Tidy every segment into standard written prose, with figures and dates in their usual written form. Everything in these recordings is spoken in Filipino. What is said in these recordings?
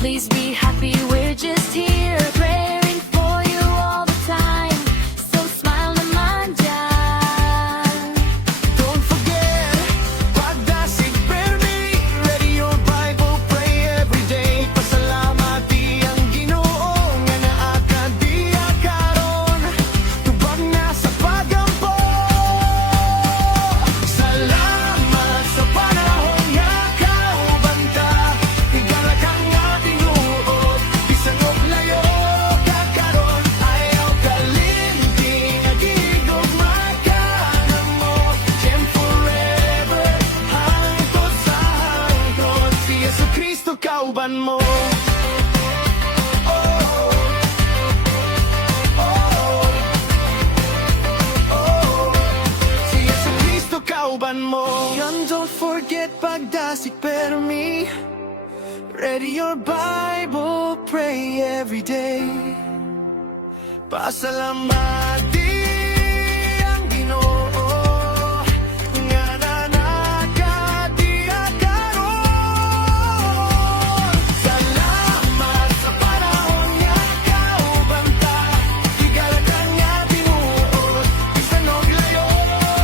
Please be happy, we're just here praying for you all the time. So smile naman dyan. Don't forget, pagdasig permi. Ready your Bible, pray every day. Pasalamati ang Ginoo nga naakad diha karon. Tubag na sa pagampo. Salamat sa panahon nga kauban ka. Higala kang nga tinuod. Bisan og layo ka karon. Ayaw kalimting agigugma ka na mo. Siyem forever, hangtod sa hangtod. Si Jesucristo kauban mo. Si Jesucristo kauban mo. And don't forget pagdasig permi. Ready your Bible, pray every day. Pasalamati ang Ginoo nga nanakad diha karon. Salamat sa panahon nga kauban ka. Higala ka nga tinuod. Bisan og layo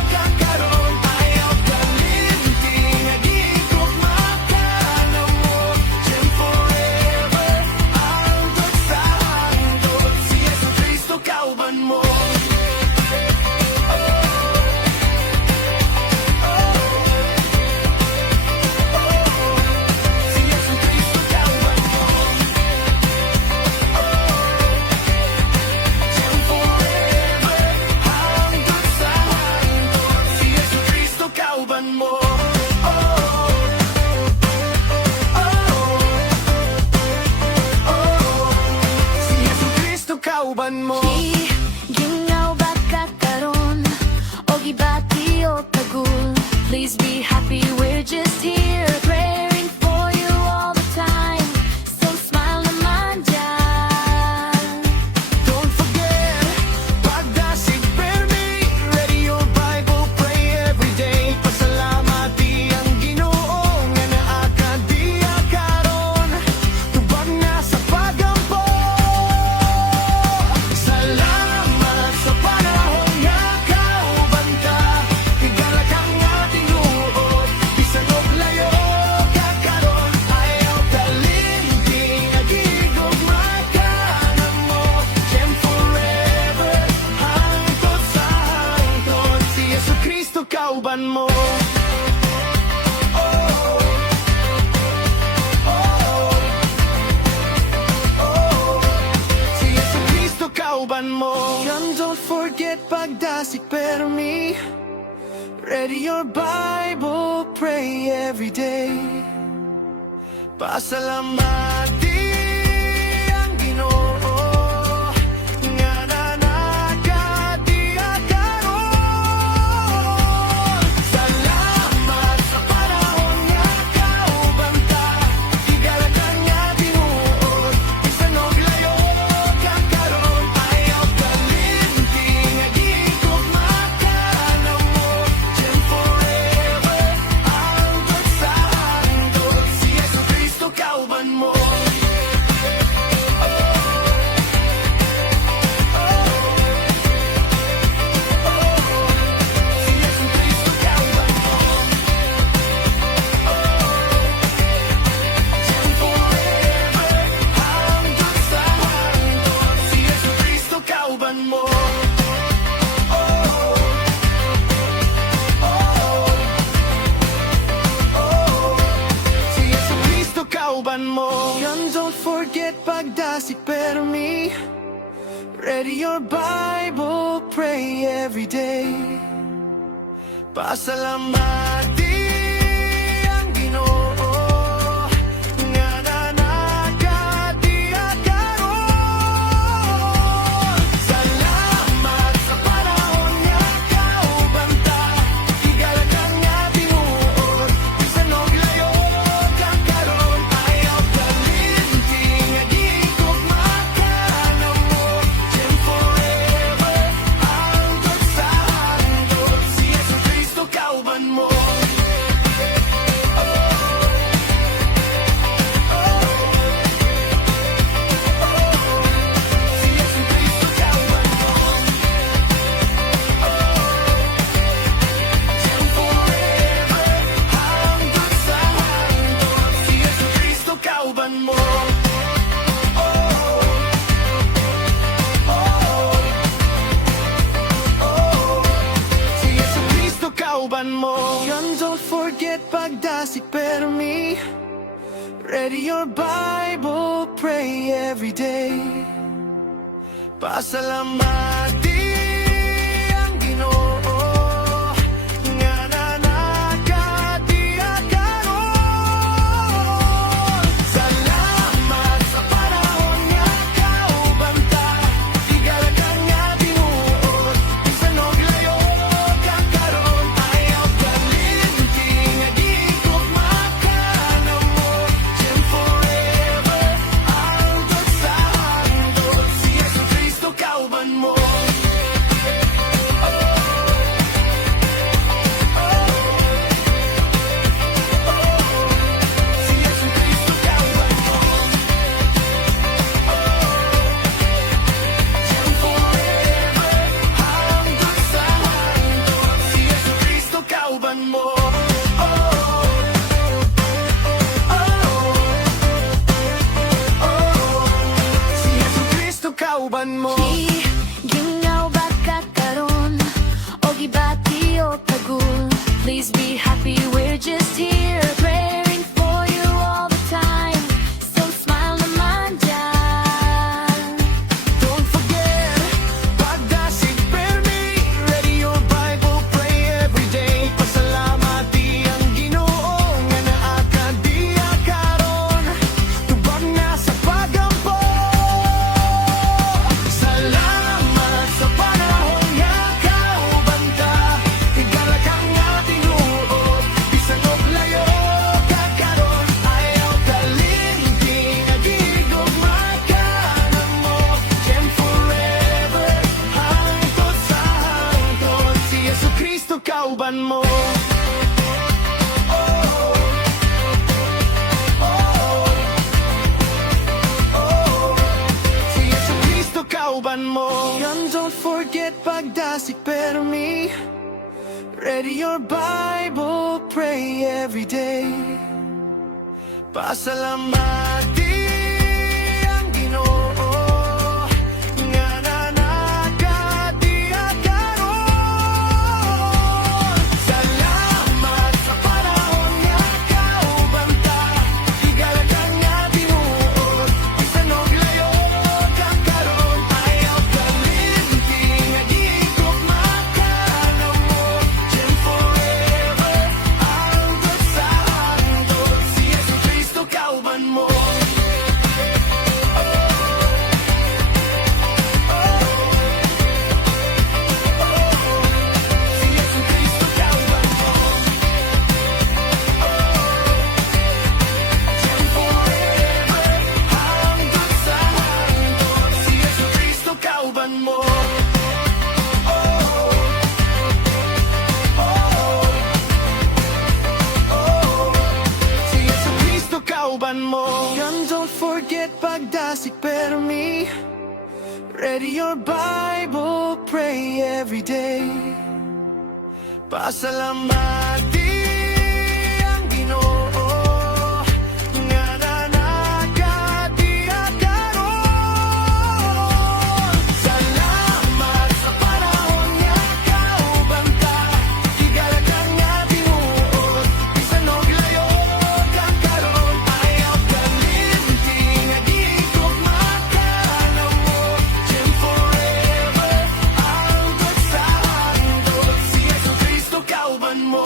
ka karon. Ayaw kalimting agigugma ka na mo. Siyem forever, hangtod sa hangtod. Si Jesucristo kauban mo. Si Jesucristo kauban mo. Siyem forever, hangtod sa hangtod. Si Jesucristo kauban mo. Si Jesucristo kauban mo. Gingaw ba ka karon? O gibati o tagul? Please be happy, we're just here praying for you all the time. So smile naman dyan. Don't forget, pagdasig permi. Ready your Bible, pray every day. Pasalamati ang Ginoo nga naakad diha karon. Tubag na sa pagampo. Salamat sa panahon nga kauban ka. Higala kang nga tinuod. Bisan og layo ka karon. Ayaw kalimting agigugma ka na mo. Siyem forever, hangtod sa hangtod. Si Jesucristo kauban mo. Si Jesucristo kauban mo. And don't forget pagdasig permi. Ready your Bible, pray every day. Pasalamati ang Ginoo nga nanakad diha karon. Salamat sa panahon nga kauban ka. Higala ka nga tinuod. Bisan og layo ka karon. Ayaw kalimting agigugma ka na mo. Siyem forever, hangtod sa hangtod. Si Jesucristo kauban mo. Si Jesucristo kauban mo. Siyem forever, hangtod sa hangtod. Si Jesucristo kauban mo. Si Jesucristo kauban mo. And don't forget pagdasig permi. Ready your Bible, pray every day. Pasalamati ang Ginoo nga nanakad diha karon. Salamat sa panahon nga kauban ka. Higala ka nga tinuod. Bisan og layo ka karon. Ayaw kalimting agigugma ka na mo. Siyem forever, hangtod sa hangtod. Si Jesucristo kauban mo. forget pagdasig permi. Ready your Bible, pray every day. Pasalamati ang Ginoo nga nanakatiakaron. Salamat sa panahon nga kaubanta. Tigala ka nga tinuod, bisan og layo ka karon. Ayaw kalimti nga gigugma ka na mo. Diyan forever, hangtod sa hangtod, si Yesu Cristo kauban mo. Si Yesu Cristo kauban mo. Diyan forever, hangtod sa hangtod, si Yesu Cristo kauban mo. Si Yesu Cristo kauban mo. Gingaw ba ka karon? O gibati o tagul? Please be happy, we're just here praying for you all the time. So smile naman dyan. Don't forget, pagdasig permi. Ready your Bible, pray every day. Pasalamati ang Ginoo nga naakadiya karon. Tubag na sa pagampo. Salamat sa panahon nga kaubanta. Tigala ka nga tinuod, bisan og layo ka karon. Ayaw kalimti nga gigugma ka na mo. Diyan forever, hangtod sa hangtod, si Yesu Cristo kauban mo. Si Yesu Cristo kauban mo. And don't forget pagdasig permi. Ready your Bible, pray every day. Pasalamati ang Ginoo nga nanakatiakaron. Salamat sa panahon nga kaubanta. Tigala ka nga tinuod, bisan og layo ka karon. Ayaw kalimti nga gigugma ka na mo. Diyan forever, hangtod sa hangtod, si Yesu Cristo kauban mo. Si Yesu Cristo kauban mo. Diyan forever, hangtod sa hangtod, si Yesu Cristo kauban mo. Si Yesu Cristo kauban mo. And don't forget pagdasig permi. Ready your Bible, pray every day. Pasalamati ang Ginoo nga nanakatiakaron. Salamat sa panahon nga kaubanta. Tigala ka nga tinuod, bisan og layo ka karon. Ayaw kalimti nga gigugma ka na mo. Diyan forever, hangtod sa hangtod, si Yesu Cristo kauban mo.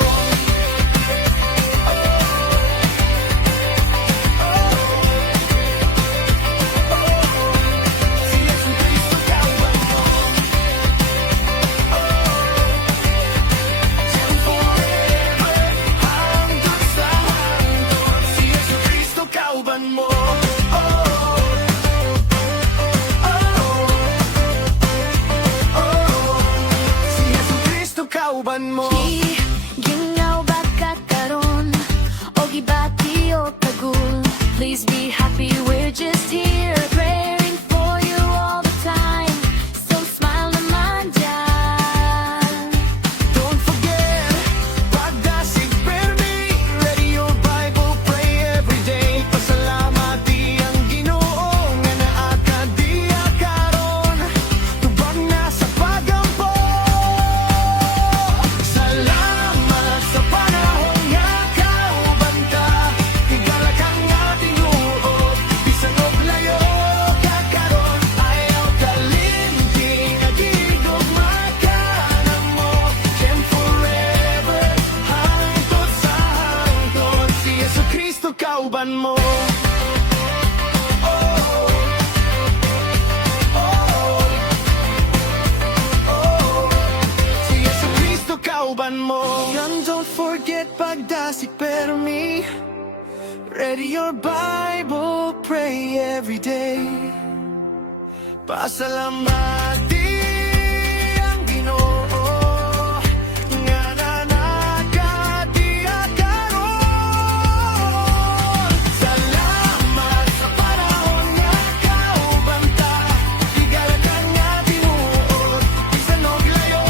Ready your Bible, pray every day. Pasalamati ang Ginoo nga nanagadiakaron. Salamat sa panahon nga kaubanta, tigalakan nga tinuod, bisan og layo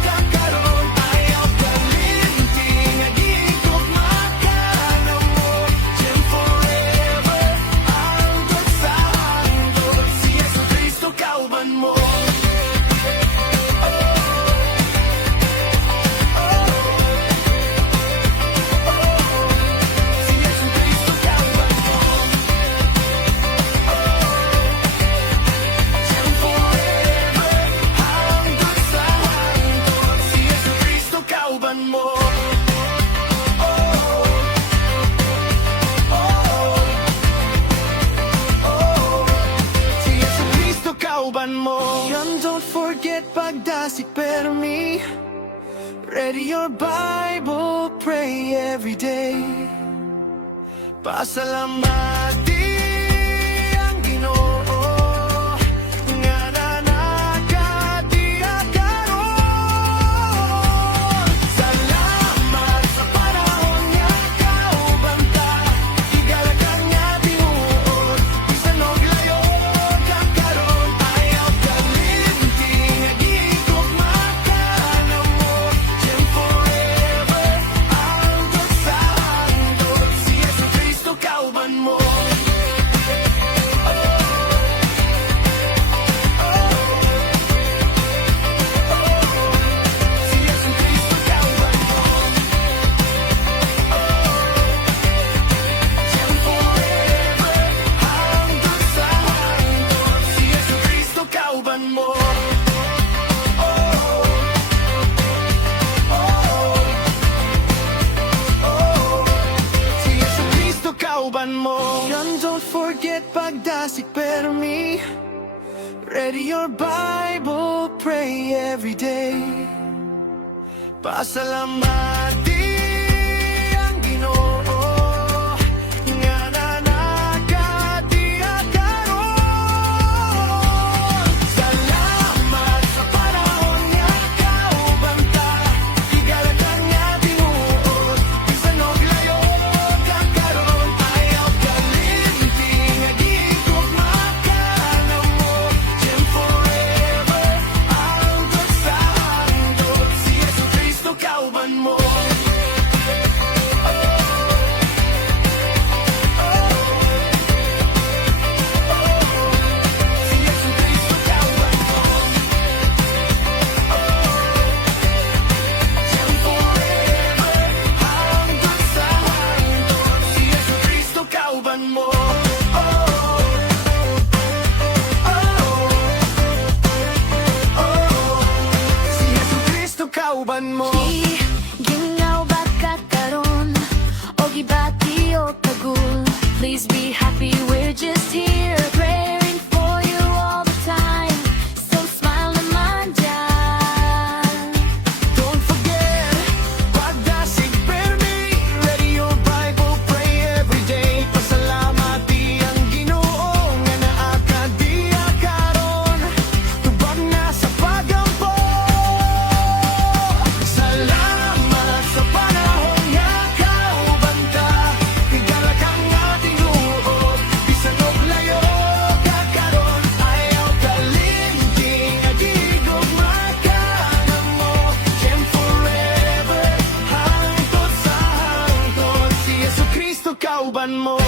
kakaron. Ayaw kalimti nga gigugma ka na mo, Gem forever, hangtod sa hangtod, si Yesu Cristo kauban mo. Si Yesu Cristo kauban mo. Gem forever, hangtod sa hangtod, si Yesu Cristo kauban mo. Si Yesu Cristo kauban mo. And don't forget pagdasig permi. Ready your Bible, pray every day. Pasalamati ang Ginoo nga nanagadiakaron. Salamat sa panahon nga kaubanta, tigalakan nga tinuod, bisan og layo kakaron. Ayaw kalimti nga gigugma ka na mo, Gem forever, hangtod sa hangtod, si Yesu Cristo kauban mo. Si Yesu Cristo kauban mo. Gem forever, hangtod sa hangtod, si Yesu Cristo kauban mo. Si Yesu Cristo kauban mo. And don't forget pagdasig permi. Ready your Bible, pray every day. Pasalamati ang Ginoo nga nanagadiakaron. Salamat sa panahon nga kaubanta, tigalakan nga tinuod, bisan og layo kakaron. Ayaw kalimti nga gigugma ka na mo, Gem forever, hangtod sa hangtod, si Yesu Cristo kauban mo. Si Yesu Cristo kauban mo. Gem forever, hangtod sa hangtod, si Yesu Cristo kauban mo. Si Yesu Cristo kauban mo. Gingaw ba kakaron o gibati o tagul? Please be happy, we're just here praying for you all the time. So smile naman dyan. Don't forget, pagdasig permi. Ready your Bible, pray every day. Pasalamati ang Ginoo nga naakadiakaron, tubag na sa pagampo. Salamat sa panahon nga kaubanta, tigalakan nga tinuod, bisan og layo kakaron. Ayaw kalimti nga gigugma ka na mo, Gem forever, hangtod sa hangtod, si Yesu Cristo kauban mo.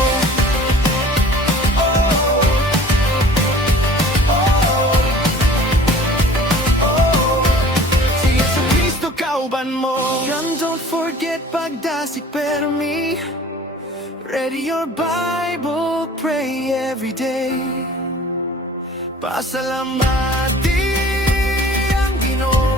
Si Yesu Cristo kauban mo. And don't forget pagdasig permi. Ready your Bible, pray every day. Pasalamati ang Ginoo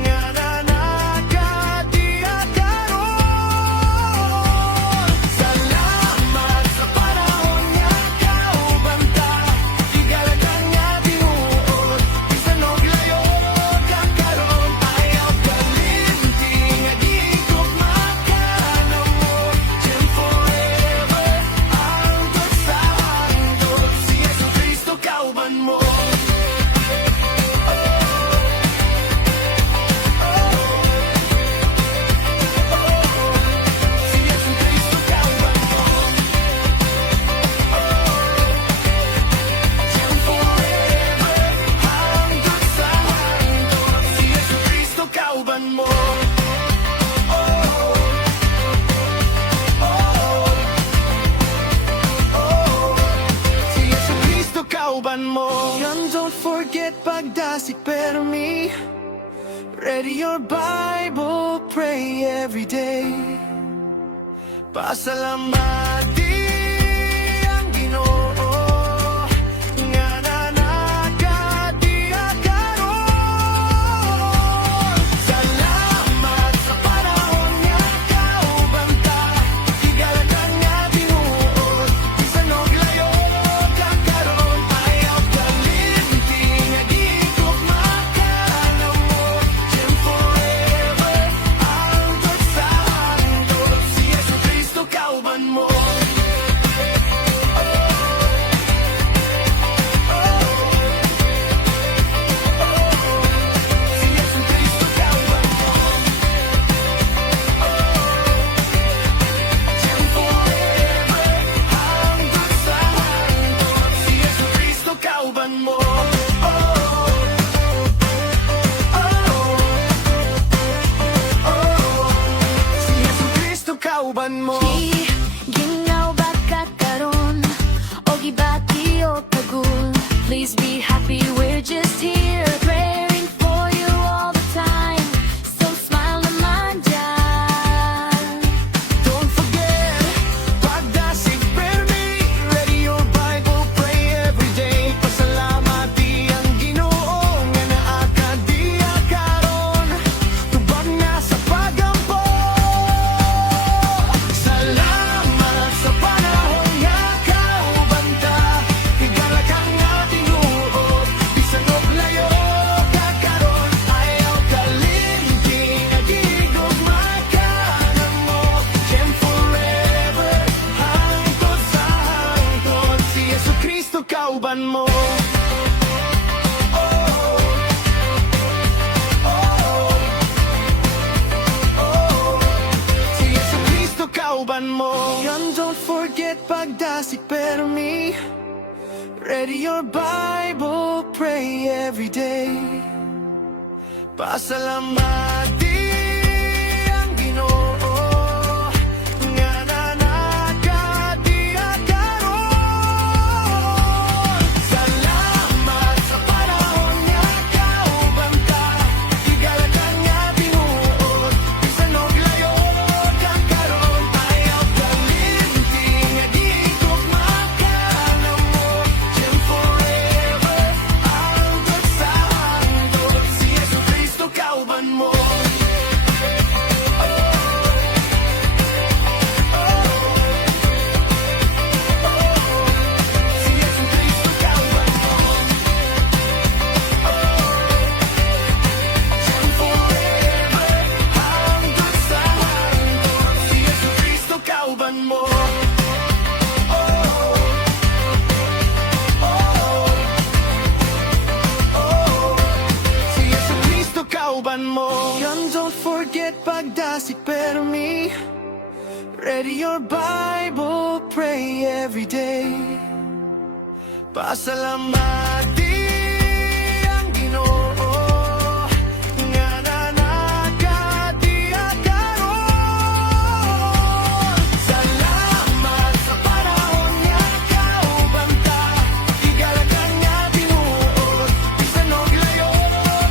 nga nanagadiakaron. Salamat sa panahon nga kaubanta, tigalakan nga tinuod, bisan og layo kakaron. Ayaw kalimti nga gigugma ka na mo, Gem forever. don't forget pagdasik pero me. Ready your Bible, pray every day. Pasalamati ang Ginoo nga nanakatiakaron. Salamat sa panahon nga kaubanta. Igalakan nga binuot, bisan og layo kakaron. Ayaw kalimti nga gigugma ka na mo. Diyan forever, hangtod sa hangtod. Si Yesu Cristo kauban mo. Si Yesu Cristo kauban mo. Diyan forever, hangtod sa hangtod. Si Yesu Cristo kauban mo. Si Yesu Cristo kauban mo. Ginaw ba kakaron o gibati o tagul? Please be happy, we're just here praying for you all the time. So smile naman dyan. Don't forget, pagdasig prayer me. Ready your Bible, pray every day. Pasalamati ang Ginoo nga naakadiya karon. Tubag na sa pagampo. Salamat sa panahon nga kaubanta. Igalakan nga tinuod, bisan og layo kakaron. Ayaw kalimti nga gigugma ka na mo. Diyan forever, hangtod sa hangtod. Si Yesu Cristo kauban mo. Si Yesu Cristo kauban mo. And don't forget pagdasik pero me. Ready your Bible, pray every day. Pasalamati ang Ginoo nga nanakatiakaron. Salamat sa panahon nga kaubanta. Igalakan nga binuot, bisan og layo kakaron. Ayaw kalimti nga gigugma ka na mo. Diyan forever, hangtod sa hangtod. Si Yesu Cristo kauban mo. Si Yesu Cristo kauban mo. Diyan forever, hangtod sa hangtod. Si Yesu Cristo kauban mo. Si Yesu Cristo kauban mo. And don't forget pagdasik pero me. Ready your Bible, pray every day. Pasalamati ang Ginoo nga nanakatiakaron. Salamat sa panahon nga kaubanta. Igalakan nga binuot, bisan og layo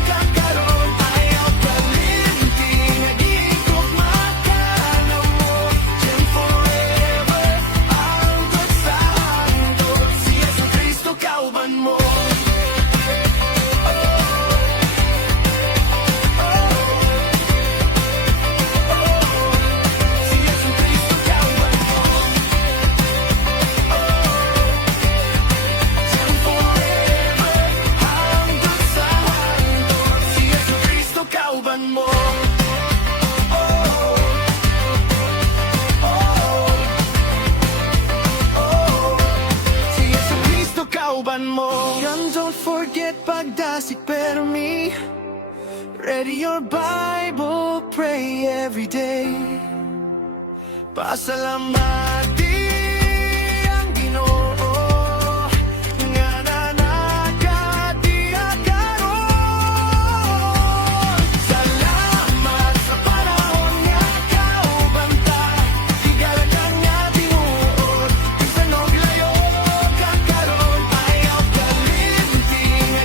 kakaron. Ayaw kalimti nga gigugma ka na mo. Diyan forever, hangtod sa hangtod. Si Yesu Cristo kauban mo. Si Yesu Cristo kauban mo. Diyan forever, hangtod sa hangtod. Si Yesu Cristo kauban mo. Si Yesu Cristo kauban mo. And don't forget pagdasik pero me. Ready your Bible, pray every day. Pasalamati ang Ginoo nga nanakatiakaron. Salamat sa panahon nga kaubanta. Igalakan nga binuot, bisan og layo kakaron. Ayaw kalimti nga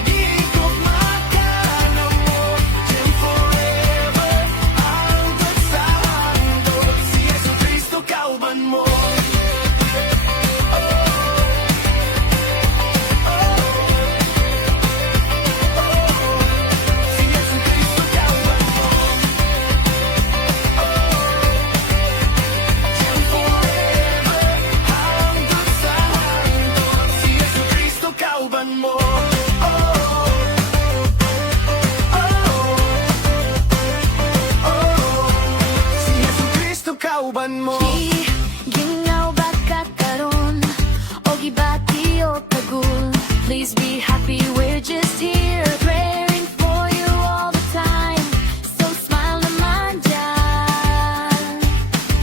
o kagul. Please be happy, we're just here praying for you all the time. So smile naman dyan.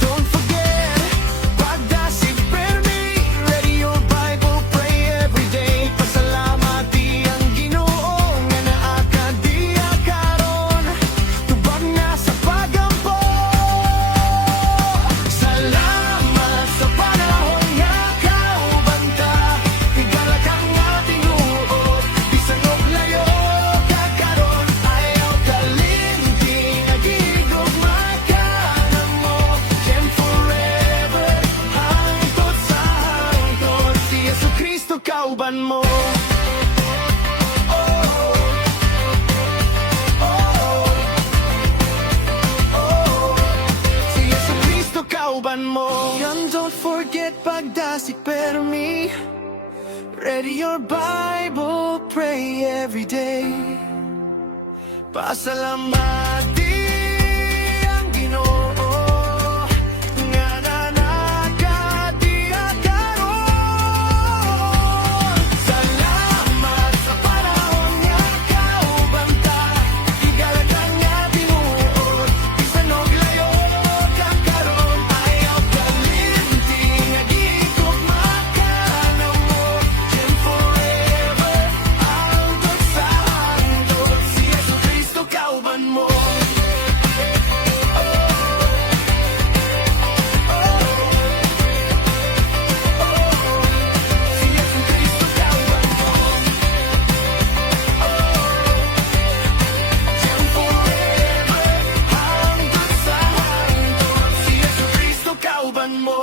Don't forget, pagdasig prayer me. Ready your Bible, pray every day. Pasalamati ang Ginoo nga naa diya karon. Tubag na sa pagampo. Salamat sa panahon nga kaubanta. Tigala kang nga tinuod. Bisan og layo ka karon. Ayaw kalimting agigugma ka na mo. Gem forever, hangtod sa hangtod. Si Jesucristo kauban mo. Si Jesucristo kauban mo. And don't forget pagdasig pero me. Ready your Bible, pray every day. Pasalamati ang Ginoo nga nanakadiya karon. Salamat sa panahon nga kaubanta. Igalagang nga tinuod. Bisan og layo ka karon. Ayaw kalimting nga gigugma ka na mo. Gem forever, hangtod sa hangtod. Si Jesucristo kauban mo. Si Jesucristo kauban mo. Gem forever, hangtod sa hangtod. Si Jesucristo kauban mo.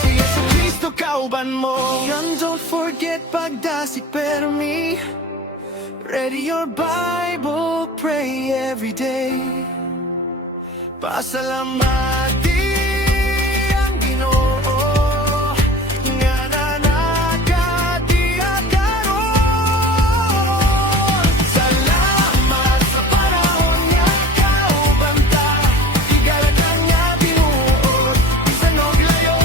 Si Jesucristo kauban mo. And don't forget pagdasig pero me. Ready your Bible, pray every day. Pasalamati ang Ginoo nga nanakadiya karon. Salamat sa panahon nga kaubanta. Igalagang nga tinuod. Bisan og layo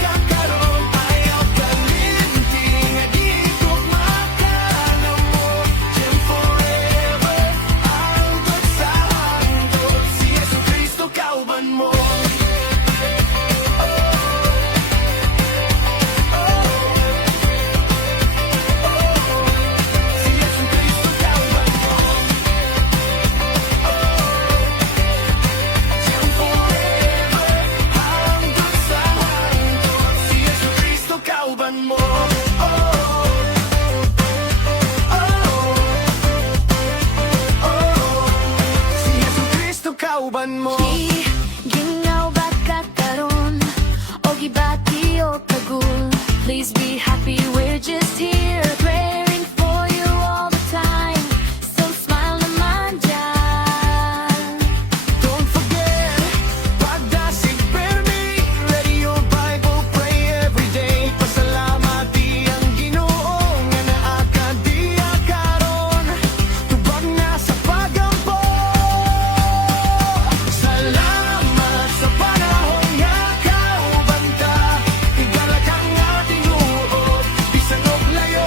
ka karon. Ayaw kalimting nga gigugma ka na mo. Gem forever, hangtod sa hangtod. Si Jesucristo kauban mo. Si Jesucristo kauban mo. Gem forever, hangtod sa hangtod. Si Jesucristo kauban mo. Si Jesucristo kauban mo. Gingaw ba ka karon o gibati o kagul. Please be happy, we're just here praying for you all the time. So smile naman dyan. Don't forget, pagdasig prayer me. Ready your Bible, pray every day. Pasalamati ang Ginoo nga naa diya karon. Tubag na sa pagampo. Salamat sa panahon nga kaubanta. Tigala kang nga tinuod. Bisan og layo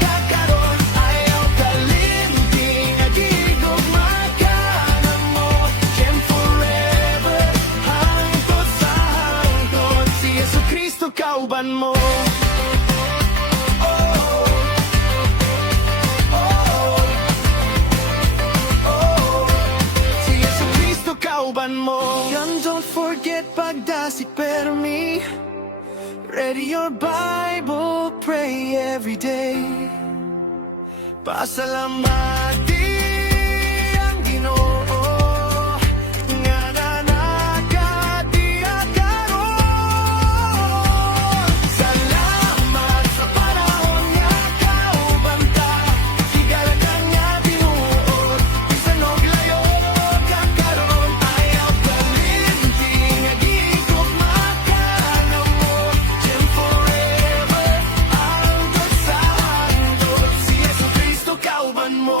ka karon. Ayaw kalimting agigugma ka na mo. Gem forever, hangtod sa hangtod. Si Jesucristo kauban mo. Si Jesucristo kauban mo. And don't forget pagdasig pero me. Ready your Bible, pray every day. Pasalamati ang Ginoo nga nanakadiya karon. Salamat sa panahon nga kaubanta. Igalagang nga tinuod. Bisan og layo ka karon. Ayaw kalimting nga gigugma ka na mo. Gem forever, hangtod sa hangtod. Si Jesucristo kauban mo.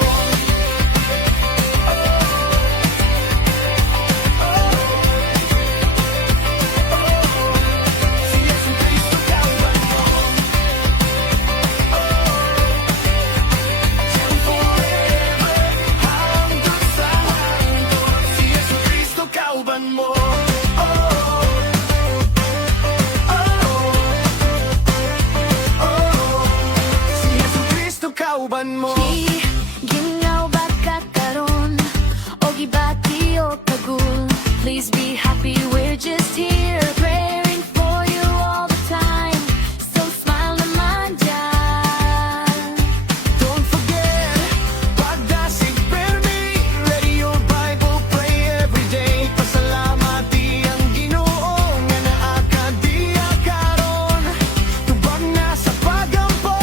Please be happy, we're just here praying for you all the time. So smile naman dyan. Don't forget, pagdasig permi, ready your Bible, pray every day. Pasalamat ang Ginoo nga naa ka diha karon. Tubag na sa pagampo.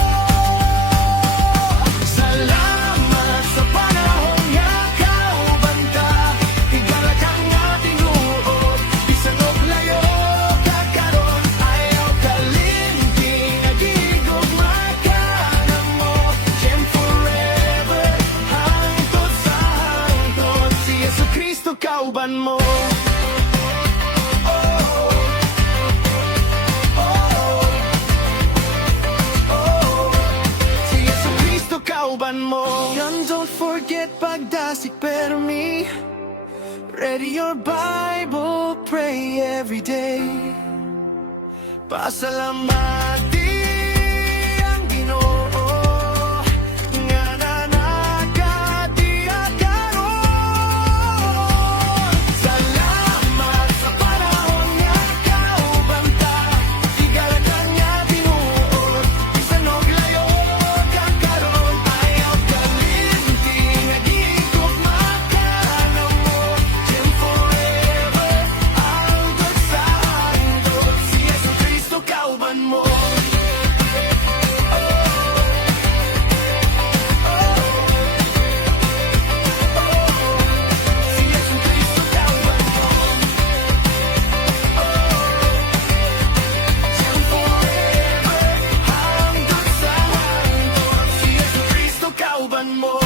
Salamat sa panahon nga kaubanta. Higala ka nga tinuod, bisan og layo ka karon. Ayaw kalimting, nagigugma ka na mo. Gem forever, hangtod sa hangtod. Si Jesucristo kauban mo. Si Jesucristo kauban mo. And don't forget pagdasig permi. Ready your Bible, pray every day. Pasalamati ang Ginoo nga nanakadiya karon. Salamat sa panahon nga kaubanta. Igalakan nga tinuod, bisan og layo ka karon. Ayaw kalimting, nagigugma ka na mo. Gem forever, hangtod sa hangtod. Si Jesucristo kauban mo. Si Jesucristo kauban mo. Gem forever, hangtod sa hangtod. Si Jesucristo kauban mo.